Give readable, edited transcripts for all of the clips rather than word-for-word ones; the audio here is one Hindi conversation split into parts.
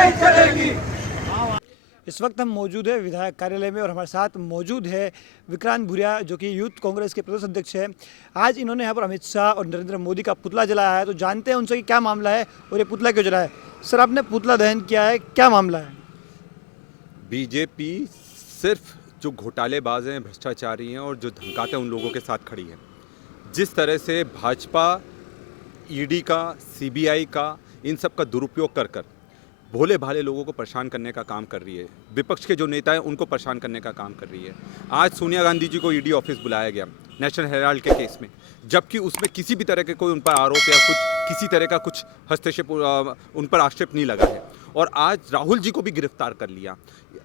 नहीं चलेगी। इस वक्त हम मौजूद है विधायक कार्यालय में और हमारे साथ मौजूद है विक्रांत भूरिया जो कि यूथ कांग्रेस के प्रदेश अध्यक्ष हैं। आज इन्होंने यहाँ पर अमित शाह और नरेंद्र मोदी का पुतला जलाया है, तो जानते हैं उनसे कि क्या मामला है और ये पुतला क्यों जलाया है। सर, आपने पुतला दहन किया है, क्या मामला है? बीजेपी सिर्फ जो घोटालेबाज हैं, भ्रष्टाचारी हैं और जो धमकाते हैं उन लोगों के साथ खड़ी है। जिस तरह से भाजपा ईडी का, सीबीआई का, इन सब का दुरुपयोग कर कर भोले भाले लोगों को परेशान करने का काम कर रही है, विपक्ष के जो नेता हैं उनको परेशान करने का काम कर रही है। आज सोनिया गांधी जी को ईडी ऑफिस बुलाया गया नेशनल हेराल्ड के केस में, जबकि उसमें किसी भी तरह के कोई उन पर आरोप या कुछ किसी तरह का कुछ हस्तक्षेप उन पर आक्षेप नहीं लगा है। और आज राहुल जी को भी गिरफ्तार कर लिया।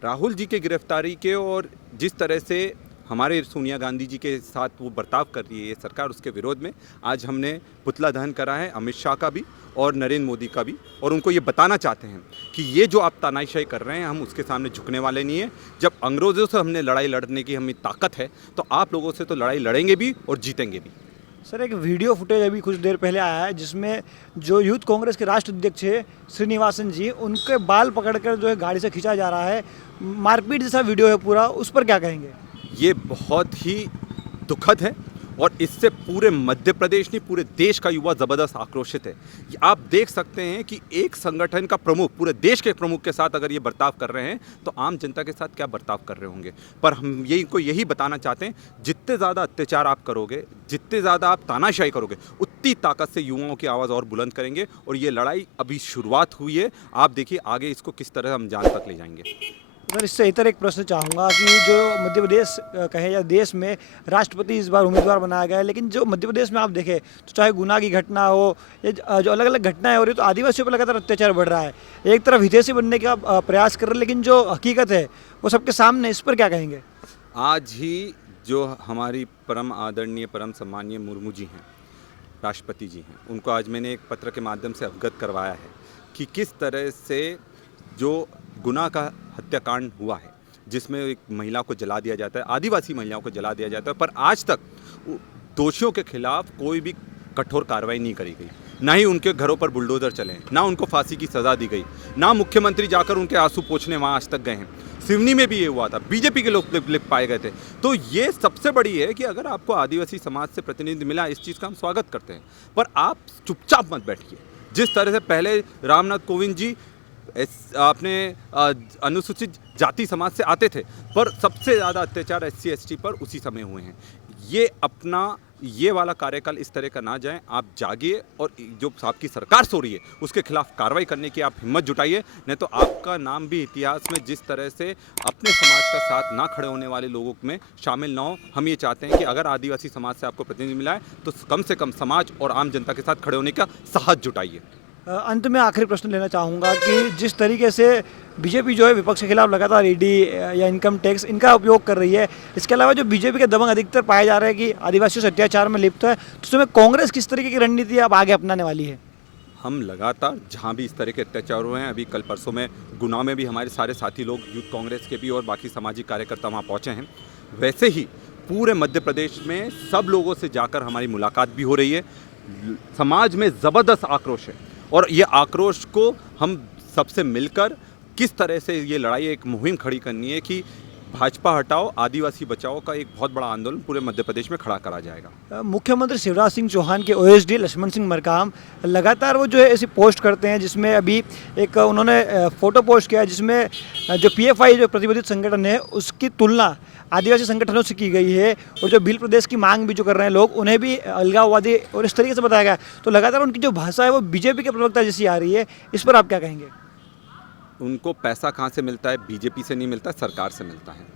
राहुल जी के गिरफ्तारी के और जिस तरह से हमारे सोनिया गांधी जी के साथ वो बर्ताव कर रही है ये सरकार, उसके विरोध में आज हमने पुतला दहन करा है, अमित शाह का भी और नरेंद्र मोदी का भी। और उनको ये बताना चाहते हैं कि ये जो आप तानाशाही कर रहे हैं, हम उसके सामने झुकने वाले नहीं हैं। जब अंग्रेज़ों से हमने लड़ाई लड़ने की हमें ताकत है, तो आप लोगों से तो लड़ाई लड़ेंगे भी और जीतेंगे भी। सर, एक वीडियो फुटेज अभी कुछ देर पहले आया है जिसमें जो यूथ कांग्रेस के राष्ट्रीय अध्यक्ष है श्रीनिवासन जी, उनके बाल पकड़कर जो है गाड़ी से खींचा जा रहा है, मारपीट जैसा वीडियो है पूरा, उस पर क्या कहेंगे? ये बहुत ही दुखद है और इससे पूरे मध्य प्रदेश नहीं पूरे देश का युवा ज़बरदस्त आक्रोशित है। आप देख सकते हैं कि एक संगठन का प्रमुख पूरे देश के प्रमुख के साथ अगर ये बर्ताव कर रहे हैं तो आम जनता के साथ क्या बर्ताव कर रहे होंगे। पर हम यही बताना चाहते हैं, जितने ज़्यादा अत्याचार आप करोगे, जितने ज़्यादा आप तानाशाही करोगे, उतनी ताकत से युवाओं की आवाज़ और बुलंद करेंगे। और ये लड़ाई अभी शुरुआत हुई है, आप देखिए आगे इसको किस तरह हम जान तक ले जाएंगे। सर, इससे इतर एक प्रश्न चाहूँगा कि जो मध्य प्रदेश कहे या देश में राष्ट्रपति इस बार उम्मीदवार बनाया गया है, लेकिन जो मध्य प्रदेश में आप देखें तो चाहे गुना की घटना हो या जो अलग अलग घटनाएं हो रही, तो आदिवासियों पर लगातार अत्याचार बढ़ रहा है। एक तरफ हितैषी बनने का प्रयास कर रहे हैं, लेकिन जो हकीकत है वो सबके सामने, इस पर क्या कहेंगे? आज ही जो हमारी परम आदरणीय परम सम्मानीय मुर्मू जी हैं, राष्ट्रपति जी हैं, उनको आज मैंने एक पत्र के माध्यम से अवगत करवाया है कि किस तरह से जो गुना का हत्याकांड हुआ है, जिसमें एक महिला को जला दिया जाता है, आदिवासी महिलाओं को जला दिया जाता है, पर आज तक दोषियों के खिलाफ कोई भी कठोर कार्रवाई नहीं करी गई। ना ही उनके घरों पर बुलडोजर चले, ना उनको फांसी की सज़ा दी गई, ना मुख्यमंत्री जाकर उनके आंसू पोंछने वहाँ आज तक गए हैं। सिवनी में भी ये हुआ था, बीजेपी के लोग लिप पाए गए थे। तो ये सबसे बड़ी है कि अगर आपको आदिवासी समाज से प्रतिनिधि मिला, इस चीज़ का हम स्वागत करते हैं, पर आप चुपचाप मत बैठिए। जिस तरह से पहले रामनाथ कोविंद जी अपने अनुसूचित जाति समाज से आते थे, पर सबसे ज़्यादा अत्याचार SC ST पर उसी समय हुए हैं। ये वाला कार्यकाल इस तरह का ना जाए, आप जागिए और जो आपकी सरकार सो रही है उसके खिलाफ कार्रवाई करने की आप हिम्मत जुटाइए, नहीं तो आपका नाम भी इतिहास में जिस तरह से अपने समाज का साथ ना खड़े होने वाले लोगों में शामिल ना हो। हम ये चाहते हैं कि अगर आदिवासी समाज से आपको प्रतिनिधि मिला है तो कम से कम समाज और आम जनता के साथ खड़े होने का साहस जुटाइए। अंत में आखिरी प्रश्न लेना चाहूँगा कि जिस तरीके से बीजेपी जो है विपक्ष के खिलाफ लगातार ईडी या इनकम टैक्स इनका उपयोग कर रही है, इसके अलावा जो बीजेपी के दबंग अधिकतर पाए जा रहे हैं कि आदिवासियों से अत्याचार में लिप्त है, तो उसमें कांग्रेस किस तरीके की रणनीति अब आगे अपनाने वाली है? हम लगातार जहाँ भी इस तरह के अत्याचार हुए हैं, अभी कल परसों में गुना में भी हमारे सारे साथी लोग यूथ कांग्रेस के भी और बाकी सामाजिक कार्यकर्ता वहाँ पहुँचे हैं, वैसे ही पूरे मध्य प्रदेश में सब लोगों से जाकर हमारी मुलाकात भी हो रही है। समाज में ज़बरदस्त आक्रोश है और ये आक्रोश को हम सबसे मिलकर किस तरह से ये लड़ाई एक मुहिम खड़ी करनी है कि भाजपा हटाओ आदिवासी बचाओ का एक बहुत बड़ा आंदोलन पूरे मध्य प्रदेश में खड़ा करा जाएगा। मुख्यमंत्री शिवराज सिंह चौहान के OSD लक्ष्मण सिंह मरकाम लगातार वो जो है ऐसी पोस्ट करते हैं, जिसमें अभी एक उन्होंने फ़ोटो पोस्ट किया है जिसमें जो PFI जो प्रतिबंधित संगठन है उसकी तुलना आदिवासी संगठनों से की गई है, और जो भील प्रदेश की मांग भी जो कर रहे हैं लोग, उन्हें भी अलगाववादी और इस तरीके से बताया गया। तो लगातार उनकी जो भाषा है वो बीजेपी के प्रवक्ता जैसी आ रही है, इस पर आप क्या कहेंगे? उनको पैसा कहाँ से मिलता है? बीजेपी से नहीं मिलता, सरकार से मिलता है।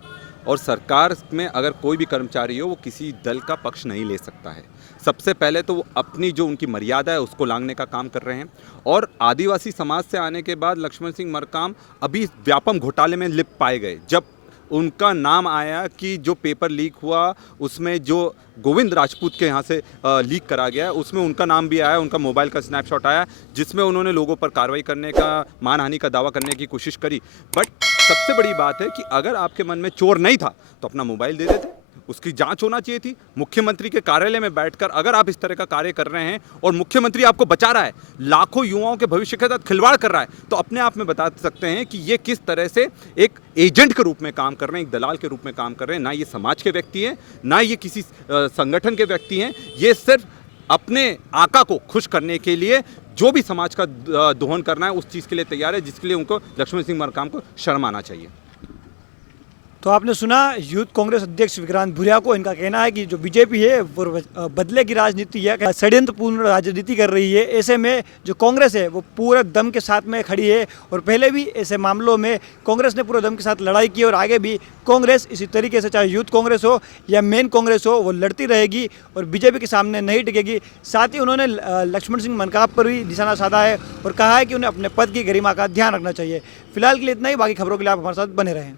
और सरकार में अगर कोई भी कर्मचारी हो वो किसी दल का पक्ष नहीं ले सकता है। सबसे पहले तो वो अपनी जो उनकी मर्यादा है उसको लांघने का काम कर रहे हैं। और आदिवासी समाज से आने के बाद लक्ष्मण सिंह मरकाम अभी व्यापम घोटाले में लिप्त पाए गए। जब उनका नाम आया कि जो पेपर लीक हुआ उसमें जो गोविंद राजपूत के यहाँ से लीक करा गया, उसमें उनका नाम भी आया, उनका मोबाइल का स्नैपशॉट आया, जिसमें उन्होंने लोगों पर कार्रवाई करने का, मानहानि का दावा करने की कोशिश करी। बट सबसे बड़ी बात है कि अगर आपके मन में चोर नहीं था तो अपना मोबाइल दे देते, उसकी जांच होना चाहिए थी। मुख्यमंत्री के कार्यालय में बैठकर अगर आप इस तरह का कार्य कर रहे हैं और मुख्यमंत्री आपको बचा रहा है, लाखों युवाओं के भविष्य के साथ खिलवाड़ कर रहा है, तो अपने आप में बता सकते हैं कि ये किस तरह से एक एजेंट के रूप में काम कर रहे हैं, एक दलाल के रूप में काम कर रहे हैं। ना ये समाज के व्यक्ति हैं, ना ये किसी संगठन के व्यक्ति हैं। ये सिर्फ अपने आका को खुश करने के लिए जो भी समाज का दोहन करना है उस चीज़ के लिए तैयार है, जिसके लिए उनको लक्ष्मण सिंह मरकाम को शर्म आना चाहिए। तो आपने सुना यूथ कांग्रेस अध्यक्ष विक्रांत भूरिया को। इनका कहना है कि जो बीजेपी है वो बदले की राजनीति है, षड्यंत्रपूर्ण राजनीति कर रही है। ऐसे में जो कांग्रेस है वो पूरे दम के साथ में खड़ी है और पहले भी ऐसे मामलों में कांग्रेस ने पूरे दम के साथ लड़ाई की और आगे भी कांग्रेस इसी तरीके से, चाहे यूथ कांग्रेस हो या मेन कांग्रेस हो, वो लड़ती रहेगी और बीजेपी के सामने नहीं टिकेगी। साथ ही उन्होंने लक्ष्मण सिंह मनकाप पर भी निशाना साधा है और कहा है कि उन्हें अपने पद की गरिमा का ध्यान रखना चाहिए। फिलहाल के लिए इतना ही, बाकी खबरों के लिए आप हमारे साथ बने रहें।